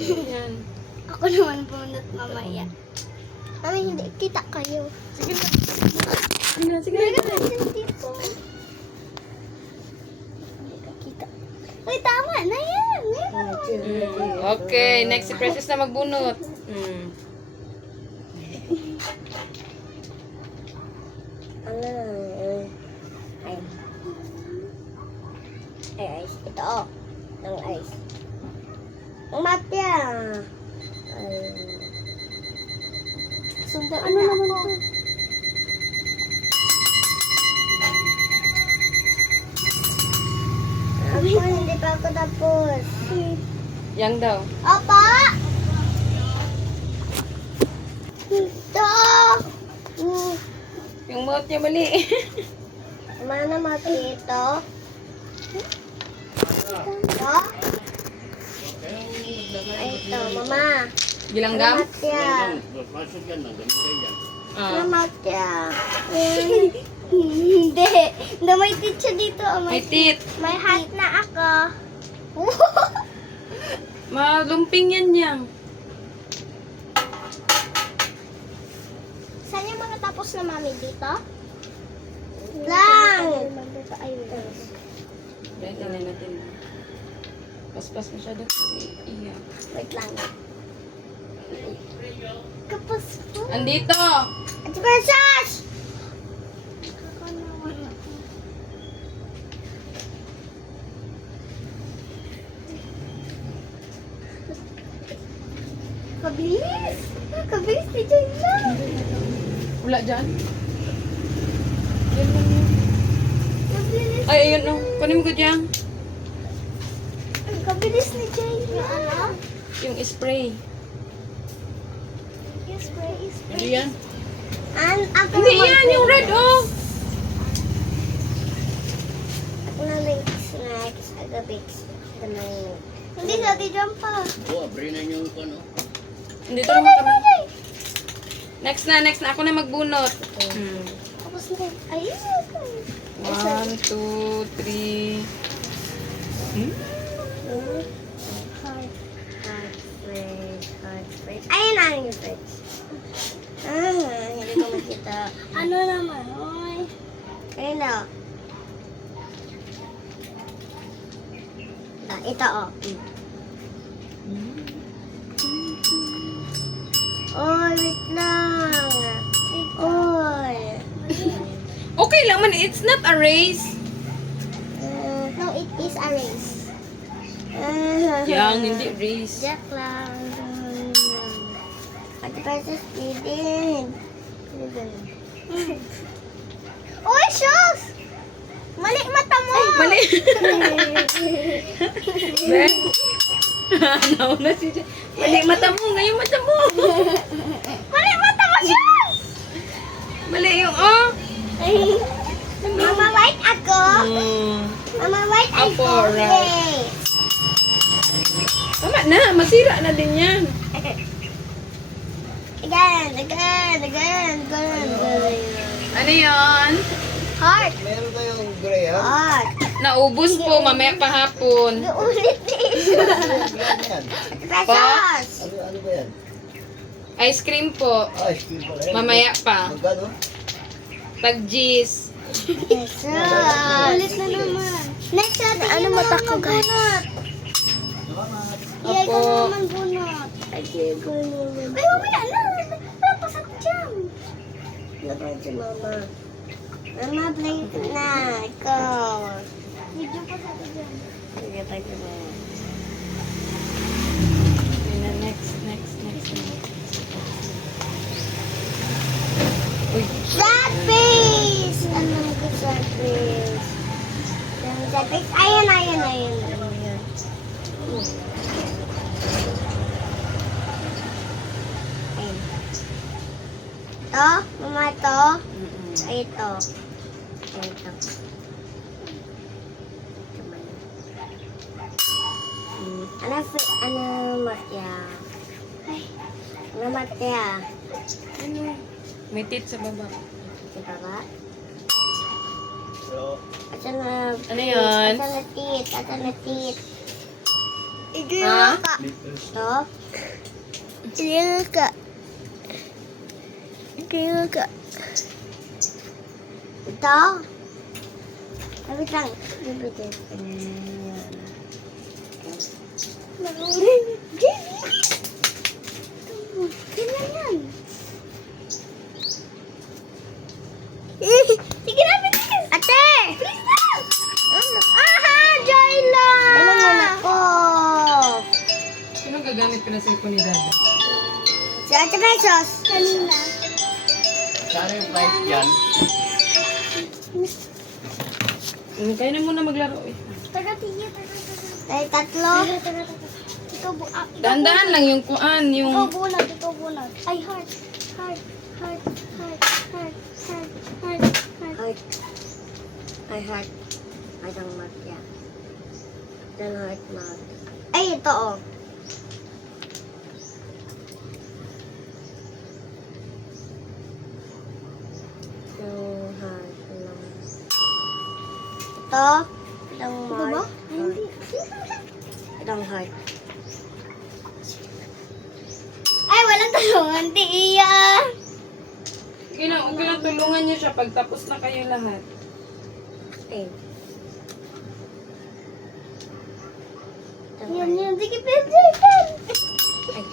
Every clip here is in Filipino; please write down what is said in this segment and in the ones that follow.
Yan. Ako naman bunot mamaya. Mami, hindi kita kayo. Sige na. Sige na, sige na. Dito. Hindi ka kita. Uy, tama na yan. Okay, next si Precious na magbunot. Ay, ice. Ito, oh. Ang ice. Ang matya. Ay. Sundaan ano naman ito? Ako, hindi pa ako tapos. Yang daw. Apa? Ito. Yung mouth niya mali. Mana mati ito? Ito? Ay, ito, mama. Gilanggam? Matya. Ah. Matya. Hindi. Hindi, may teacher dito. Oh, May teeth. May hat na ako. Malumping yan yang. Saan yung mga tapos na mami dito? Lang! Yan, tingnan natin. Paspas masyado. Iya. Wait lang. Kapos po. Andito! Ate Princess! Kabilis! Kabilis ni Jayla! Wala dyan. Yan lang yun. Kabilis! Ay, ayun no. Kunin ko dyan. Kabilis ni Jayla! Ano? Yung spray. Spray. Ano yan? Ako Hindi naman yan, po. yung red oh. Ako na next. Agabix. Hindi sa jump pa. Dito naman kami. Next na. Ako na magbunot. Tapos na. Ayun. 1, 2, 3. Hard fridge. Ayun na yung fridge. Hindi ko makita. Ano naman? Oy. Ayun na. Ito oh. Oy, wait lang. Oy. Okay lang man, it's not a race. No, it is a race. Yang, hindi race. Jack lang. Ate Princess, din. Uy, shoes! Mali mata mo! Mali. Ben? Nauna si Jen. Mali mata mo, ngayon mata mo. Mali mata mo, shoes! Mali yung oh. Mama white ako. Mama white ay Apo, right. okay. Tama na, masira na din yan. Again. Ano yan? Heart. Meron tayong gray, ha? Heart. Naubos po, mamaya pa hapon. Ulit Ano yan? Precious. Ano ba yan? Ice cream po. Ice cream pala yan. Mamaya pa. Magkano? Tag-G's. Yes, ulit na naman. Next natin ano mata ko, guys? Iya, Apo. ikaw naman bunot. Ay, mamaya na. Wala pa sa jam. Wala pa si mama. Mama, blink na. Ikaw. Video pa sa jam. Sige pa si mama. Next. Uy. Sad face! Alam ko sad face. Sad face. Ayan. Ayan. Ito? Mama, ito? Ay, ito. Ay, ito. Ano, Matya? Ay, ano, Matya? Ano? May teeth sa baba. Kita ba? So, Asan na? Ano yun? Asan na teeth? Ha? To? Ito. Ito. Ito? Labit lang. Labit lang. Marunong. Jenny! Ganyan yan. Sige na, bilis! Ate! Bilis na! Aha! Joy lang! Ano muna ko? Sinong gagamit ko na cellphone ni Dada? Si Ate Besos. Kanina. Saan yung price dyan? Kayo na muna maglaro eh. Taga-tingin. Tayo tatlo. Ikaw Dahan-dahan lang yung kuan, yung... ikaw bunot. Ay, heart. Heart. Heart. Heart. Heart. Heart. Heart. Heart. Ay, heart. Ay, ang mark yan. Then heart mark. Ay, ito oh. Yung heart lang. Ito. Itong mark. Hindi. Itong heart. Ay, walang tulungan, Tia. Kinatulungan niyo siya pag tapos na kayo lahat. Ay. Yan. Sige, pinsikan. Ay.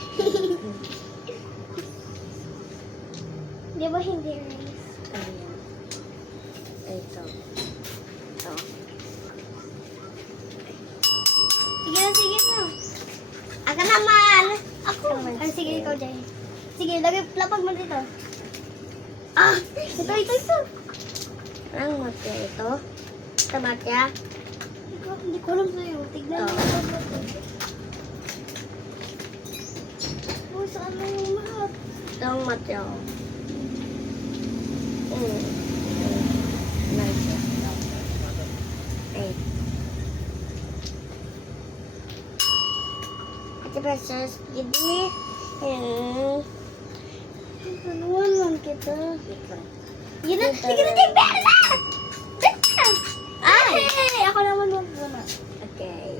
Di ba hindi race? Ayan. Ito. Ito. Sige na. Ako naman. Ako. Ay, sige, ikaw, Jay. Sige, lapag mo dito. Ah! Ito. Anong matya ito? Ito matya? Hindi ko alam sa'yo. Tignan mo. Saan na yung map? Ito ang matya. Nice. Ay. Ate Precious, gini. Tulungan lang kita. Yun na, sige na, take Bella! Bella! Ay! Ako naman muna. Okay.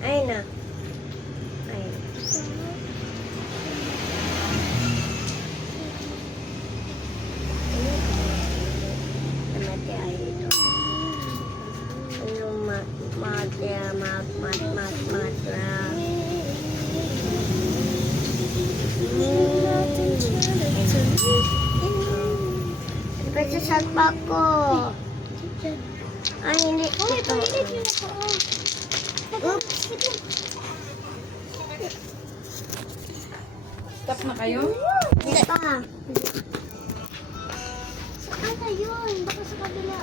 Ay na. Ay. Kasi saan pa ako? Ay, hindi. Ito. Oops. Stop na kayo? Hindi pa. Saan na yun? Baka sa kabila.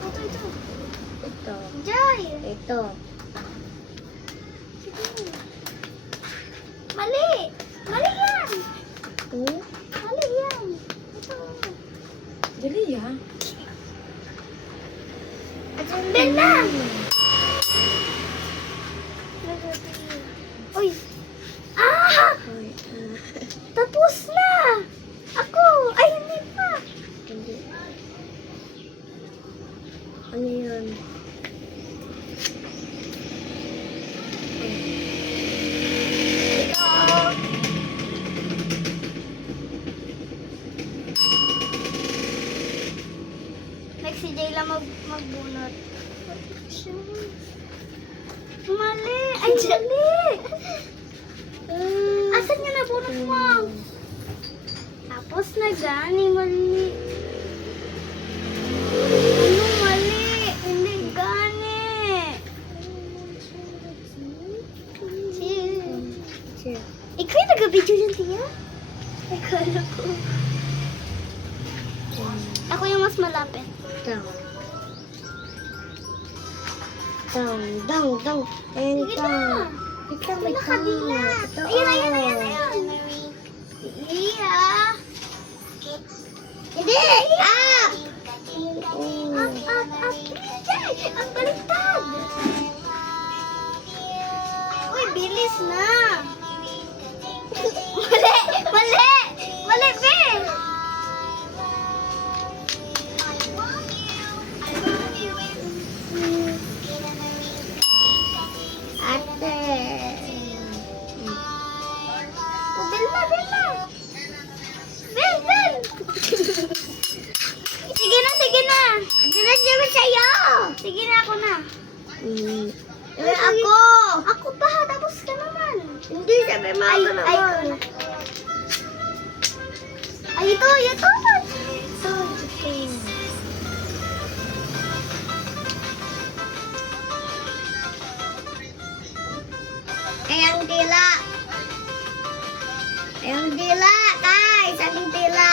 Ito. Ito. Jai! Ito. Sige. Mali! Mali yan! Mali yan! Ito. Dali ya. Bella! Uy! Ah! Tapos na! Ako! Ay, hindi pa! Hindi. Ano yun? Next si Jay lang magbunot. Mali! Ay, mali! Asan yung nabunot mo? Tapos na gani, mali. Ano mali? Hindi gani. Ikaw yung nag-video yan, Tia? Akala ko. Ako yung mas malapit. Dong. Sige na. Ito may kabila. Ayun. Iya. Hindi. Ang baliktad. Uy, bilis na. Mali, be. Ako! Ako pa, tapos ka naman. Hindi, sabi mama naman. Ay, ito. Ang dila. Ang dila, guys. Ang dila.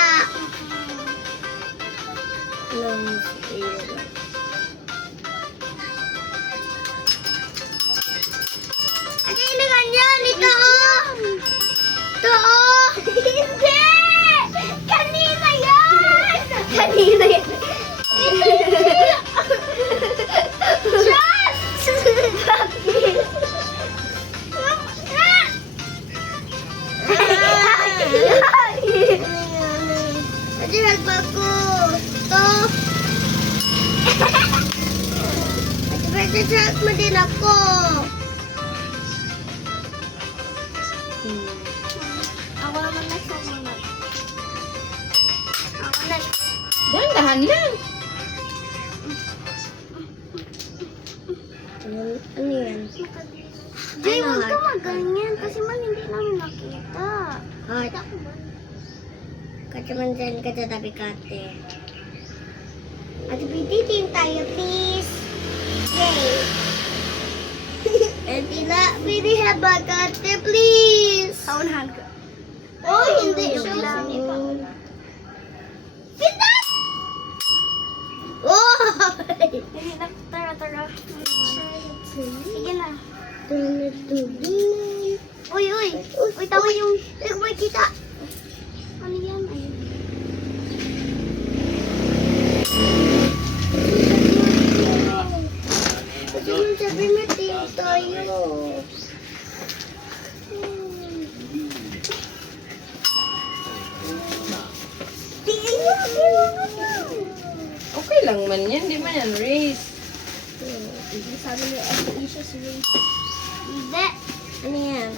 Ano yung ganyan? Ito, Ito, Hindi! Kanina yan! Kanina yan. Ate, help ako. Ito. Ate, pwede help mo din ako. Ako naman nagsasunod. Ako nag... Dahan lang. Ano yan? Jay, huwag ka maganyan kasi man hindi namin nakita. Ay. Kasi man dyan ka sa tabi kate. At pititin tayo, please. Yay. And pili haba kate, please. Saunahan ka. Oh, hindi. Pinta! Oh! Hindi na, tara. Sige na. Uy, tama yung... May kita. Ano yan? Ayun. Kasi yung sabi natin tayo. Okay lang man yan. Di man yan race. Sabi ni Ate Isha si Race. Hindi. Ano yan?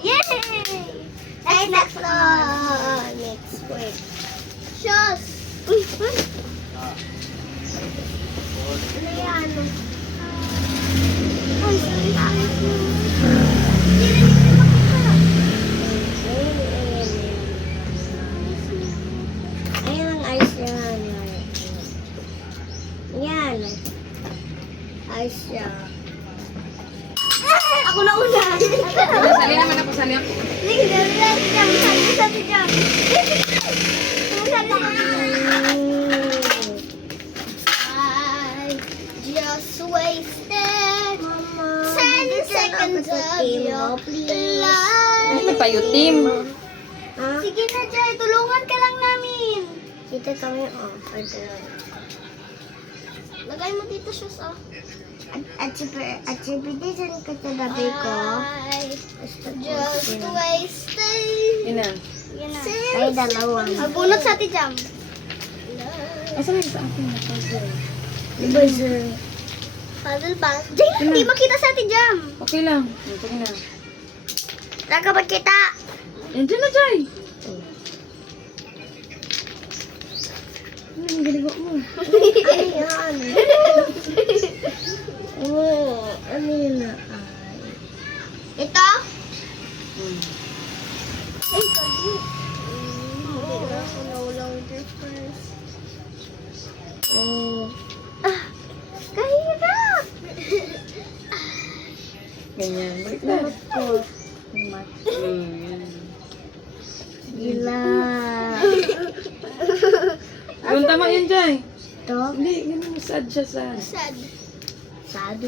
Yay! Ay, next one. Next word. Shoes. Uy. Ano yan? Ay, sorry na. Hindi na nito makita. Ayun ang ice yan. Yan. Ice yan. Ako na una. Sali naman ako. Sali ako. Sige, sabi dyan. I just wasted 10 seconds of your life. Ano tayo, team? Sige na, Jai. Tulungan ka lang namin. Dito kami, lagay mo dito, shoes, At sipidisan ka sa dabi ko. Just wasted. Yun na. Ay, dalawa. Magbunot sa ati jam. Asa na sa akin na puzzle? Buzzer. Puzzle ba? Jay, hindi makita sa ati jam. Okay lang. Okay na. Saka ba kita? Nandiyan na, Jai. Ano yung galigo mo? Ayan. Ano yun na? Ito? Ay, kagi. Hindi na ako no-longer first. Kahirap! Ganyan. Balik na. Gila. Yung tama yun, Jai. Ito? Hindi, ganun. Sad siya, sad. Sad. Sad?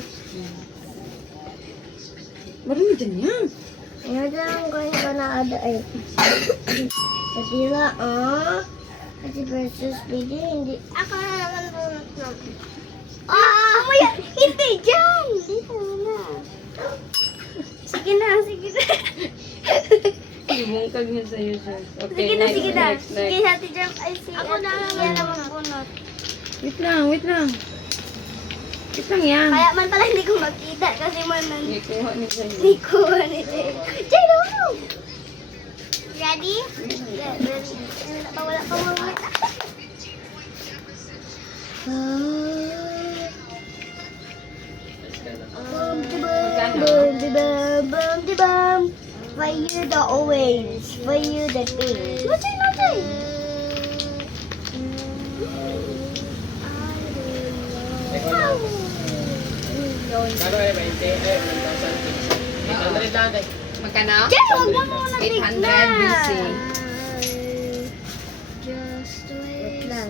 Marami dyan yan. Ayun lang, gawin ko na ada ay. Kasila, Kasi versus BD, hindi. Ako na naman bunot na. Mamaya, hindi dyan! Dito na. Sige na. Ibungkag niya sa'yo, sir. Okay, Sige na. next. Sige, hati dyan. Ay, sige. Ako na naman bunot. Wait lang. Wait lang yan. Kaya man pala hindi ko makita kasi man Hindi kuha ni sa'yo. hindi ko ni Jay. Jay, no! Ready? Ready. Wala pa mga the orange. For you, the pink. Nothing. Kano ay 20? 1,000. 800 lang eh. Magkano? Diyan, huwag mo muna 800 tignan. BC. Wait lang.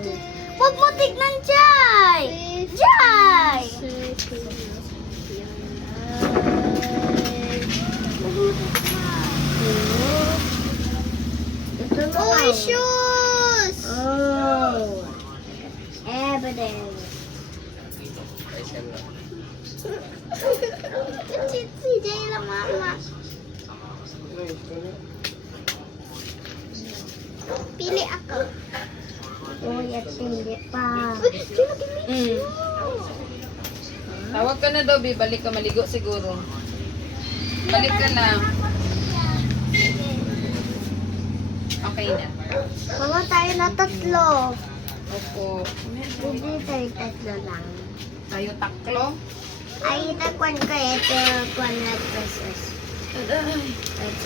Huwag mo tignan, Jai! Jai! Oh, my shoes! Oh. Evidence. Price yan lang. Si Jai lang, mama. Pili ako. Oh, yan, pili pa. Mm. Tawag ka na daw, Bi. Balik ka, maligo siguro. Balik ka na. Okay na. Mama, tayo na tatlo. Opo. Hindi tayo tatlo lang. Tayo taklo. Ay, itakwan ko ito, 100 pesos. Kasi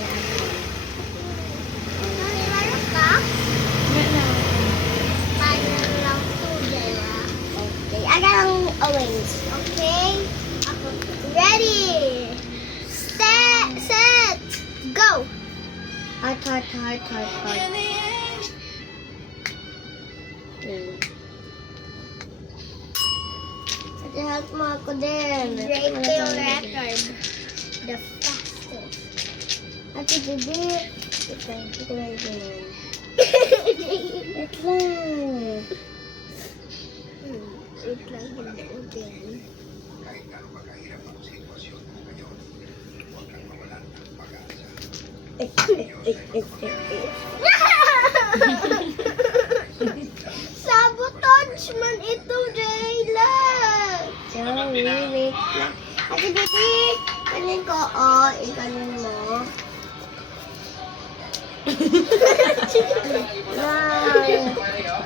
ano. Meron ka? Paano lang ito, diba? Okay, agang orange. Okay? Ready! Set! Go! Heart. Ate, help mo ako din. Break your record. The fastest. Ate, bibi. Ito lang. Wait lang, hindi. Sabotage man ito, Jayla! Sorry, wait lang. Ate, baby! Kanin ko, ikanin mo.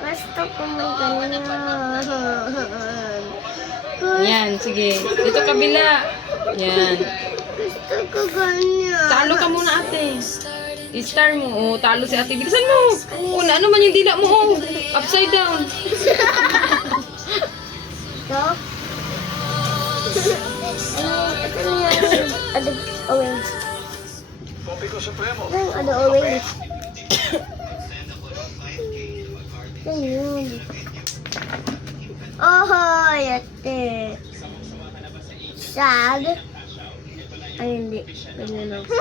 Basta ko may ganyan. Yan, sige. Dito kabila. Yan. Gusto ko ganyan. Talo ka muna, ate. I-star mo. Oh, talo si ate. Bilisan mo. Oh, na ano man yung dila mo. Oh, upside down. Ito? Ito na yan. Ano, orange. Ano, orange. Ito yun. Oh, yate. Sad. Ay, hindi. Ganyan ako.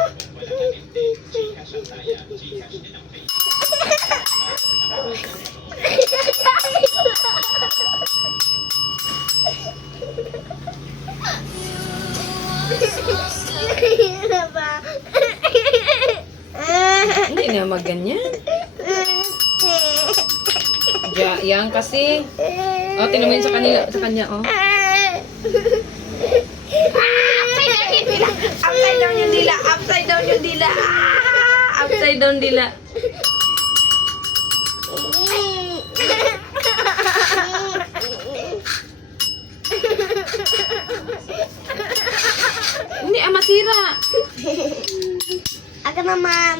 Hindi na magganyan. Yan kasi. Oh, tinamin sa kanila, sa kanya, oh. Upside down yung dila. Upside down yung dila. Upside down dila. Hindi, masira. Ako naman.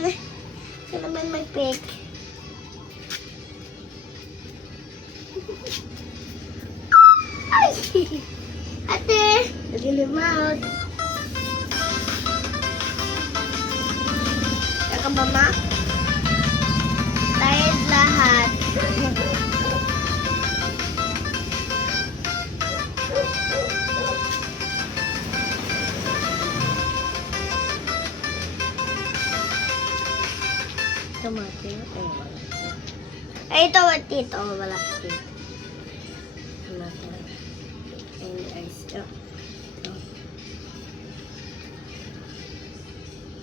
Ako naman may pick. Ay! Ate! Naging out. Ako, mama. Tayo lahat. Tomate. Ay, ito, dito. Wala dito. Tomate. And ice.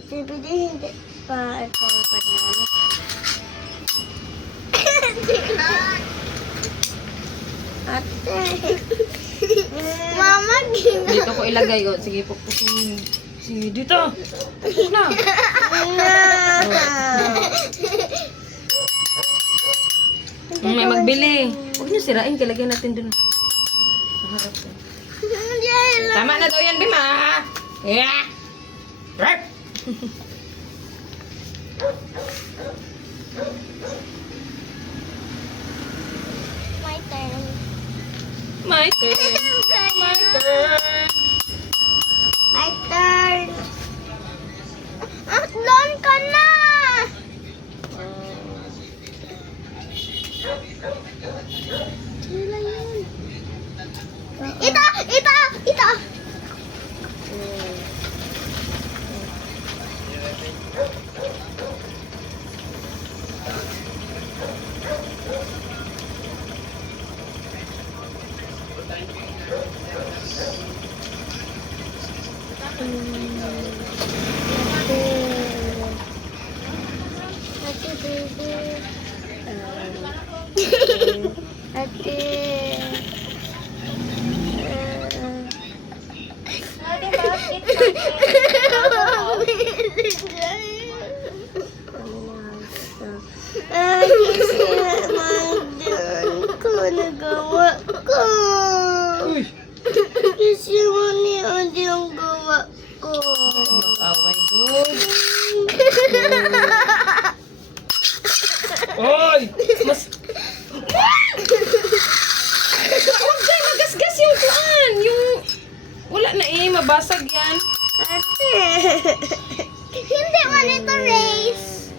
Sipidi, hindi pa ito pa naman. Ate. Mama, Dito ko ilagay, oh. Sige, pupusin mo. Sige, dito. Na. May magbili. Huwag niyo sirain. Kalagyan natin dun. Sa harap ko. Tama na daw yan, Bima. Yeah. Right. My turn. My turn. My turn. My turn. Doon ka na! Ito! Ito! Ito! Ate baby. Ate. Ate bakit? Ay, kasi naman ko nagawa ko. Kasi mani hindi ang gawa ko. Mag-away, good. Oy! Mas... Huwag dyan, magasgas yung kuan. Yung... Wala na eh, mabasag yan. Ate. Hindi man ito race.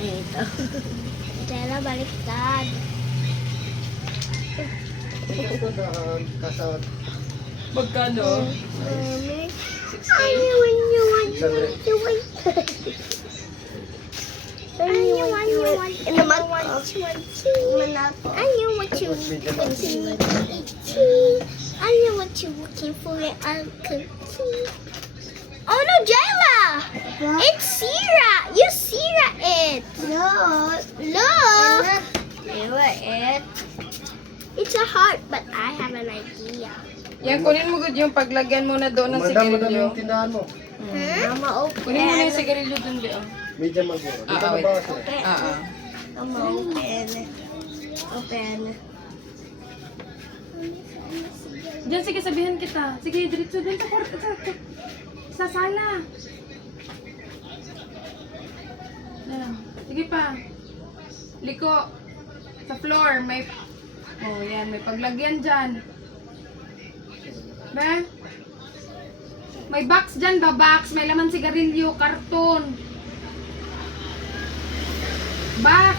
Ito. Tela baliktad. Ito daan, kasat. Magkano? Mami. 6K? You want. In the mouth. I know what you looking for in our cookie. Oh no, Jayla! It's Sierra! You Sierra it! No. Look! It. It's a heart, but I have an idea. Yan, kunin mo good yung paglagyan mo na doon ng Madam sigarilyo. yung tindahan mo. Mama, open. Kunin mo na yung sigarilyo doon, Leo. Medyo magmura. Di ka wait. nabawas eh. Mama, open. Open. Diyan, sige, sabihan kita. Sige, diretso doon sa kwarto. Sa sala. Yan. Sige pa. Liko. Sa floor. May... Oh, yan. May paglagyan dyan. Ba? May box dyan ba? Box. May laman sigarilyo. Karton. Box.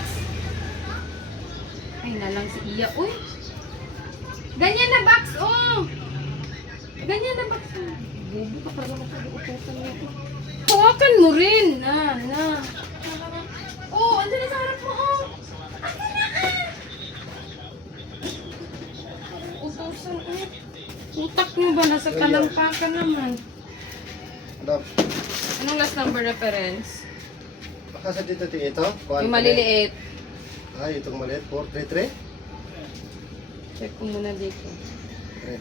Ay, nalang si Iya. Uy. Ganyan na box, oh. Ganyan na box, oh. Bubo ka para makapag-utosan niya. Hawakan mo rin. Na. Oh, andun na sa harap mo, oh. Andun na ka. Utosan, oh. Utak mo ba? Nasa kalampakan naman. Madam, Anong last number reference? baka sa dito ito? Yung maliliit. Ay, itong maliit. 433? Check ko muna dito. Okay.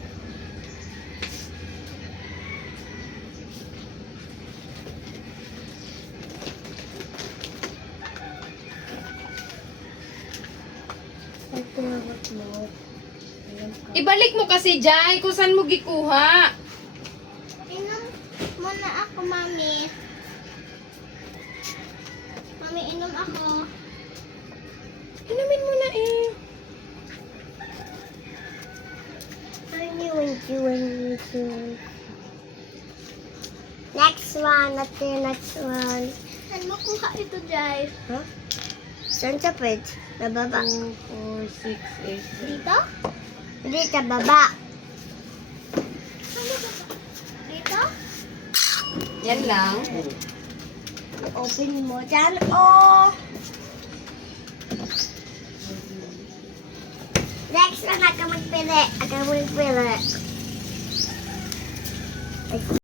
Ibalik mo kasi, Jai, kung saan mo gikuha. Inom muna ako, Mami. Mami, inom ako. Inumin mo na eh. Next one, next one. Saan mo kuha ito, Jai? Huh? Saan sa page? Sa baba. 2, 4, 6, 8. Dito? Hindi, sa baba. Saan ba baba? Dito? Yan lang. Open mo dyan. Oh! Next one, ako magpili.